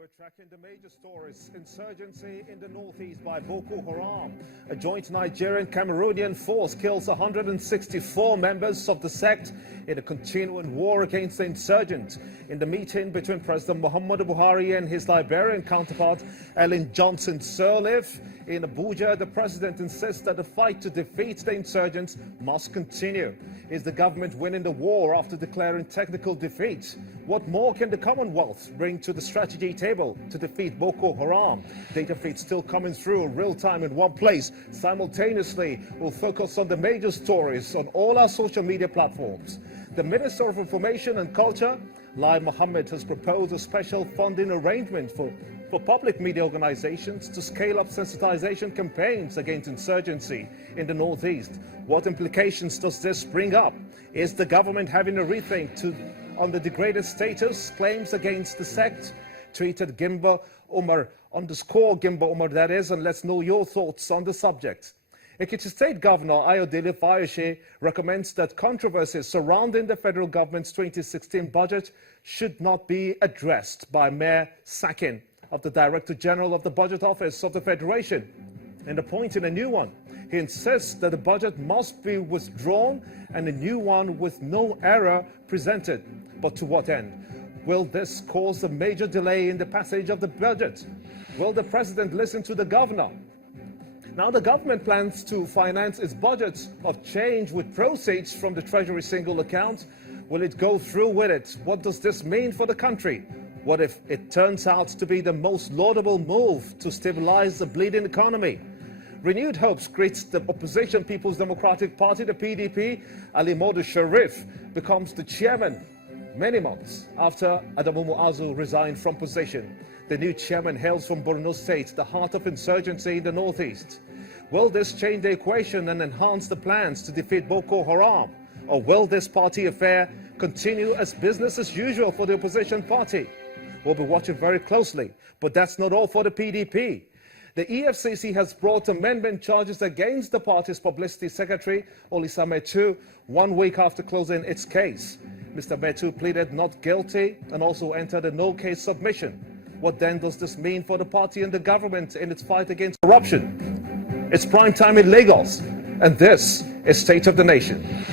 We're tracking the major stories. Insurgency in the northeast by Boko Haram. A joint Nigerian-Cameroonian force kills 164 members of the sect in a continuing war against the insurgents. In the meeting between President Muhammadu Buhari and his Liberian counterpart, Ellen Johnson Sirleaf, in Abuja, the president insists that the fight to defeat the insurgents must continue. Is the government winning the war after declaring technical defeat? What more can the Commonwealth bring to the strategy table to defeat Boko Haram? Data feeds still coming through real time in one place. Simultaneously, we'll focus on the major stories on all our social media platforms. The Minister of Information and Culture, Lai Mohammed, has proposed a special funding arrangement for public media organizations to scale up sensitization campaigns against insurgency in the northeast. What implications does this bring up? Is the government having a rethink on the degraded status claims against the sect? Tweeted Gimba Umar _Gimba Umar, that is, and let's know your thoughts on the subject. Ekiti State Governor Ayodele Fayose recommends that controversies surrounding the federal government's 2016 budget should not be addressed by mere sacking of the Director General of the Budget Office of the Federation and appointing a new one. He insists that the budget must be withdrawn and a new one with no error presented. But to what end? Will this cause a major delay in the passage of the budget? Will the president listen to the governor? Now, the government plans to finance its budget of change with proceeds from the Treasury single account. Will it go through with it? What does this mean for the country? What if it turns out to be the most laudable move to stabilize the bleeding economy? Renewed hopes greets the opposition People's Democratic Party, the PDP. Ali Modu Sharif becomes the chairman many months after Adamu Muazu resigned from position. The new chairman hails from Borno State, the heart of insurgency in the northeast. Will this change the equation and enhance the plans to defeat Boko Haram? Or will this party affair continue as business as usual for the opposition party? We'll be watching very closely. But that's not all for the PDP. The EFCC has brought amendment charges against the party's publicity secretary, Olisa Metu, 1 week after closing its case. Mr. Metu pleaded not guilty and also entered a no-case submission. What then does this mean for the party and the government in its fight against corruption? It's prime time in Lagos, and this is State of the Nation.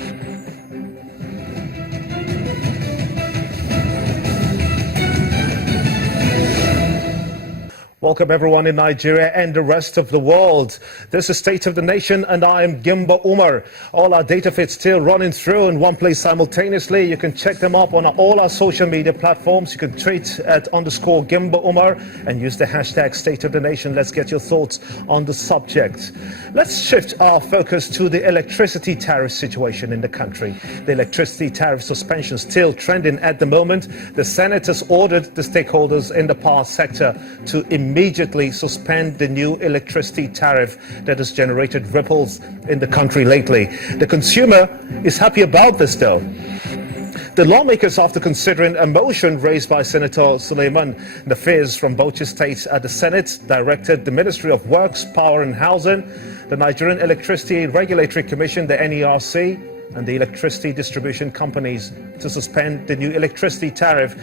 Welcome everyone in Nigeria and the rest of the world. This is State of the Nation and I am Gimba Umar. All our data feeds still running through in one place simultaneously. You can check them up on all our social media platforms. You can tweet at _Gimba Umar and use the hashtag State of the Nation. Let's get your thoughts on the subject. Let's shift our focus to the electricity tariff situation in the country. The electricity tariff suspension still trending at the moment. The Senate has ordered the stakeholders in the power sector to immediately suspend the new electricity tariff that has generated ripples in the country lately. The consumer is happy about this, though. The lawmakers, after considering a motion raised by Senator Suleiman Nafiz from Bauchi State at the Senate, directed the Ministry of Works, Power and Housing, the Nigerian Electricity Regulatory Commission, the NERC, and the electricity distribution companies to suspend the new electricity tariff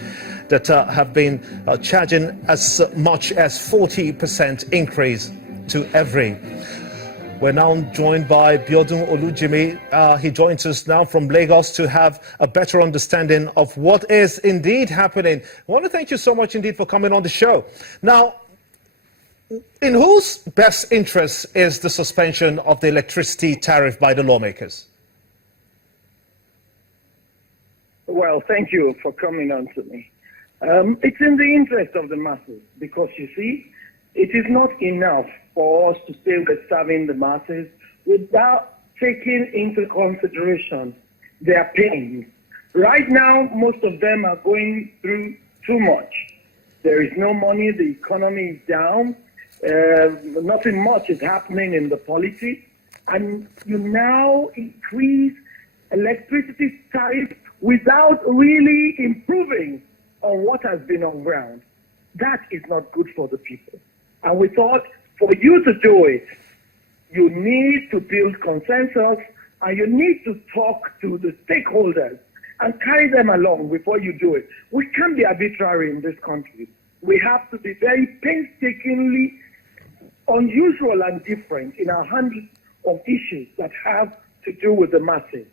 that have been charging as much as 40% increase to every. We're now joined by Biodun Olujimi. He joins us now from Lagos to have a better understanding of what is indeed happening. I want to thank you so much indeed for coming on the show. Now, in whose best interest is the suspension of the electricity tariff by the lawmakers? Well, thank you for coming on to me. It's in the interest of the masses because, you see, it is not enough for us to say we're serving the masses without taking into consideration their pain. Right now, most of them are going through too much. There is no money, the economy is down, nothing much is happening in the polity, and you now increase electricity tariff without really improving on what has been on ground. That is not good for the people. And we thought for you to do it, you need to build consensus and you need to talk to the stakeholders and carry them along before you do it. We can't be arbitrary in this country. we have to be very painstakingly unusual and different in our handling of issues that have to do with the masses.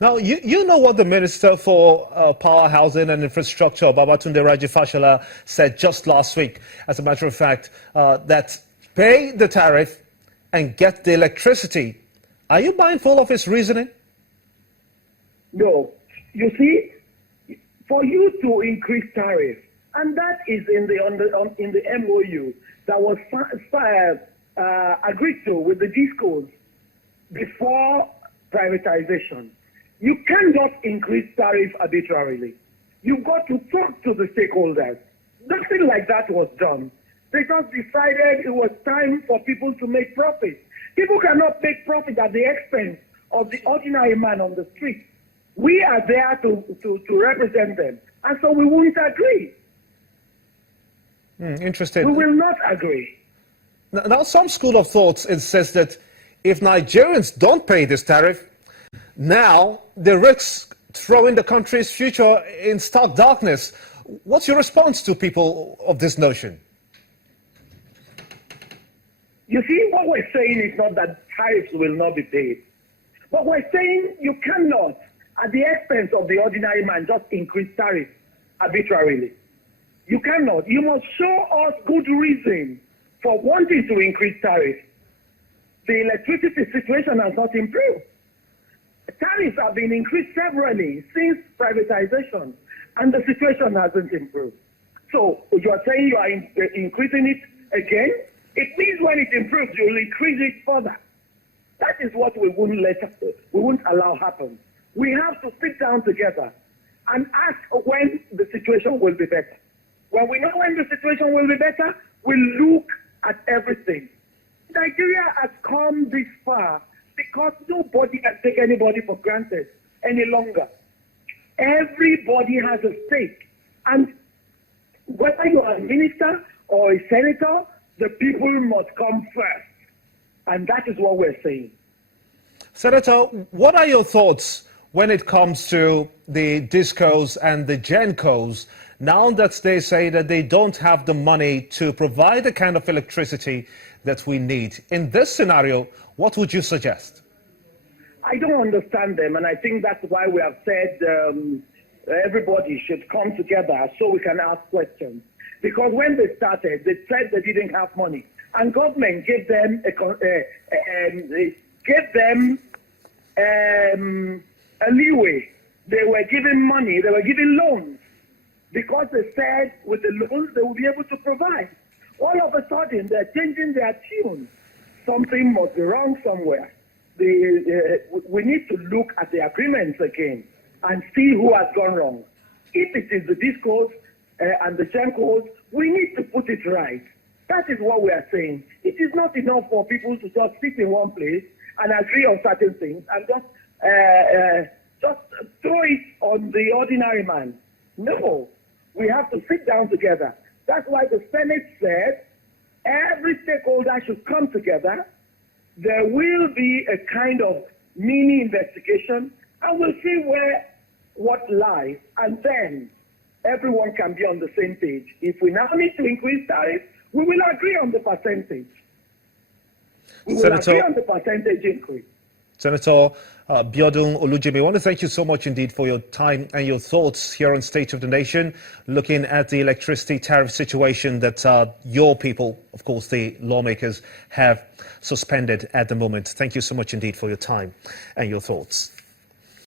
Now, you know what the Minister for Power, Housing and Infrastructure, Babatunde Raji-Fashola, said just last week, as a matter of fact, that pay the tariff and get the electricity. Are you mindful of his reasoning? No. You see, for you to increase tariff, and that is in the MOU that was agreed to with the discos before privatization. You cannot increase tariff arbitrarily. You've got to talk to the stakeholders. Nothing like that was done. They just decided it was time for people to make profit. People cannot make profit at the expense of the ordinary man on the street. We are there to represent them, and so we won't agree. Interesting. We will not agree. Now, some school of thought insists that if Nigerians don't pay this tariff, now they risk throwing the country's future in stark darkness. What's your response to people of this notion? You see, what we're saying is not that tariffs will not be paid. But we're saying you cannot, at the expense of the ordinary man, just increase tariffs arbitrarily. You cannot. You must show us good reason for wanting to increase tariffs. The electricity situation has not improved. Tariffs have been increased severally since privatization, and the situation hasn't improved. So you are saying you are increasing it again? It means when it improves, you will increase it further. That is what we won't allow happen. We have to sit down together and ask when the situation will be better. When we know when the situation will be better, we'll look at everything. Nigeria has come this far because nobody can take anybody for granted any longer. Everybody has a stake. And whether you are a minister or a senator, the people must come first. And that is what we're saying. Senator, what are your thoughts when it comes to the discos and the gencos, now that they say that they don't have the money to provide the kind of electricity that we need? In this scenario, what would you suggest? I don't understand them, and I think that's why we have said everybody should come together so we can ask questions. Because when they started, they said they didn't have money, and government gave them a leeway. They were giving money, they were giving loans, because they said with the loans they will be able to provide. All of a sudden, they're changing their tune. Something must be wrong somewhere. We need to look at the agreements again and see who has gone wrong. If it is the discos and the gencos, we need to put it right. That is what we are saying. It is not enough for people to just sit in one place and agree on certain things and just throw it on the ordinary man. No, we have to sit down together. That's why the Senate said every stakeholder should come together. There will be a kind of mini investigation, and we'll see what lies, and then everyone can be on the same page. If we now need to increase tariffs, we will agree on the percentage. We will agree on the percentage increase. Senator Biodun Olujimi, I want to thank you so much indeed for your time and your thoughts here on State of the Nation, looking at the electricity tariff situation that your people, of course, the lawmakers, have suspended at the moment. Thank you so much indeed for your time and your thoughts.